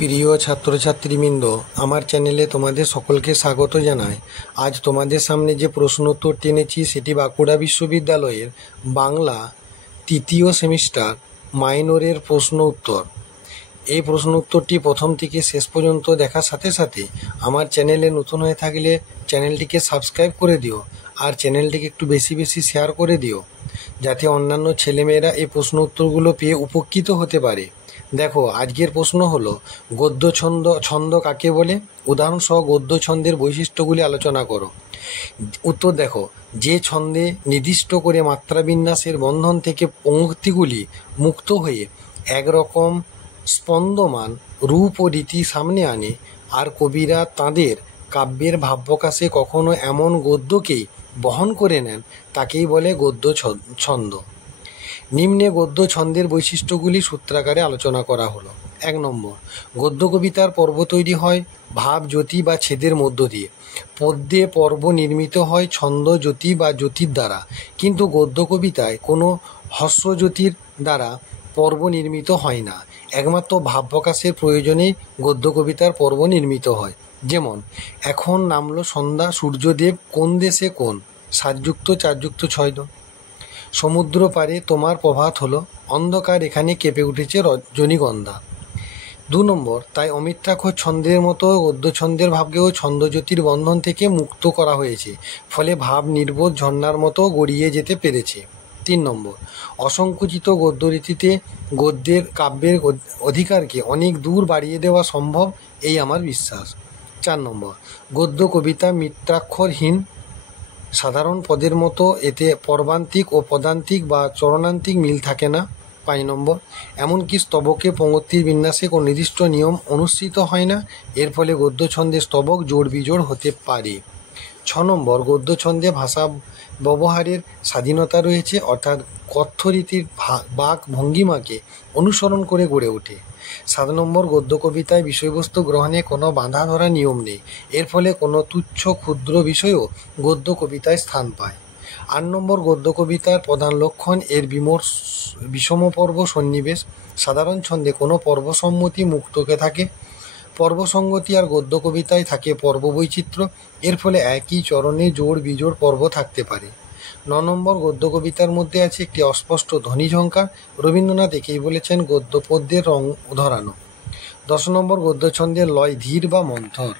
প্রিয় ছাত্রছাত্রীবৃন্দ, আমার চ্যানেলে তোমাদের সকলকে স্বাগত জানাই। আজ তোমাদের সামনে যে প্রশ্ন উত্তর টেনেছি সেটি বাঁকুড়া বিশ্ববিদ্যালয়ের বাংলা তৃতীয় সেমিস্টার মাইনরের প্রশ্ন উত্তর। এই প্রশ্ন উত্তরটি প্রথম থেকে শেষ পর্যন্ত দেখার সাথে সাথে আমার চ্যানেলে নতুন হয়ে থাকলে চ্যানেলটিকে সাবস্ক্রাইব করে দিও, আর চ্যানেলটিকে একটু বেশি বেশি শেয়ার করে দিও, যাতে অন্যান্য ছেলেমেয়েরা এই প্রশ্ন উত্তরগুলো পেয়ে উপকৃত হতে পারে। দেখো, আজকের প্রশ্ন হলো গদ্য ছন্দ কাকে বলে? উদাহরণসহ গদ্য ছন্দের বৈশিষ্ট্যগুলি আলোচনা করো। উত্তর দেখো, যে ছন্দে নির্দিষ্ট করে মাত্রাবিন্যাসের বন্ধন থেকে পংক্তিগুলি মুক্ত হয়ে একরকম স্পন্দমান রূপ ও রীতি সামনে আনে, আর কবিরা তাঁদের কাব্যের ভাবপ্রকাশে কখনো এমন গদ্যকেই বহন করে নেন, তাকেই বলে গদ্য ছন্দ। নিম্নে গদ্য ছন্দের বৈশিষ্ট্যগুলি সূত্রাকারে আলোচনা করা হলো। 1 নম্বর, গদ্য কবিতার পর্ব তৈরি হয় ভাব জ্যোতি বা ছেদের মধ্য দিয়ে। পদ্যে পর্ব নির্মিত হয় ছন্দ জ্যোতি বা জ্যোতির দ্বারা, কিন্তু গদ্য কবিতায় কোনো হস্যজ্যোতির দ্বারা পর্ব নির্মিত হয় না। একমাত্র ভাব প্রকাশের প্রয়োজনে গদ্য কবিতার পর্ব নির্মিত হয়। যেমন, এখন নামলো সন্ধ্যা, সূর্যদেব কোন দেশে কোন, 7যুক্ত 4যুক্ত 6 দ। সমুদ্র পারে তোমার প্রভাত হলো, অন্ধকার এখানে কেঁপে উঠেছে রজনীগন্ধা। 2 নম্বর, তাই অমিত্রাক্ষর ছন্দের মতো গদ্য ছন্দের ভাবকেও ছন্দজ্যোতির বন্ধন থেকে মুক্ত করা হয়েছে, ফলে ভাব নির্বোধ ঝর্ণার মতো গড়িয়ে যেতে পেরেছে। 3 নম্বর, অসংকুচিত গদ্যরীতিতে গদ্যের কাব্যের অধিকারকে অনেক দূর বাড়িয়ে দেওয়া সম্ভব, এই আমার বিশ্বাস। 4 নম্বর, গদ্য কবিতা মিত্রাক্ষরহীন সাধারণ পদের মতো, এতে পর্বান্তিক ও পদান্তিক বা চরণান্তিক মিল থাকে না। 5 নম্বর, এমনকি স্তবকে পঙ্ক্তির বিন্যাসে কোনো নির্দিষ্ট নিয়ম অনুসৃত হয় না, এর ফলে গদ্য ছন্দে স্তবক জোড় বিজোড় হতে পারে। 6 নম্বর, গদ্য ছন্দে ভাষা ব্যবহারের স্বাধীনতা রয়েছে, অর্থাৎ কথ্যরীতির বাক ভঙ্গিমাকে অনুসরণ করে গড়ে ওঠে। 7 নম্বর, গদ্য কবিতায় বিষয়বস্তু গ্রহণে কোনো বাঁধা ধরা নিয়ম নেই, এর ফলে কোনো তুচ্ছ ক্ষুদ্র বিষয়ও গদ্য কবিতায় স্থান পায়। 8 নম্বর, গদ্য কবিতার প্রধান লক্ষণ এর বিষমপর্ব সন্নিবেশ। সাধারণ ছন্দে কোনো পর্বসম্মতি মুক্তকে থাকে, পর্বসঙ্গতি, আর গদ্য কবিতায় থাকে পর্ব বৈচিত্র্য, এর ফলে একই চরণে জোড় বিজোড় পর্ব থাকতে পারে। 9 নম্বর, গদ্য কবিতার মধ্যে আছে একটি অস্পষ্ট ধ্বনিঝঙ্কার, রবীন্দ্রনাথ একেই বলেছেন গদ্য পদ্যের রং ধরানো। 10 নম্বর, গদ্য ছন্দের লয় ধীর বা মন্থর।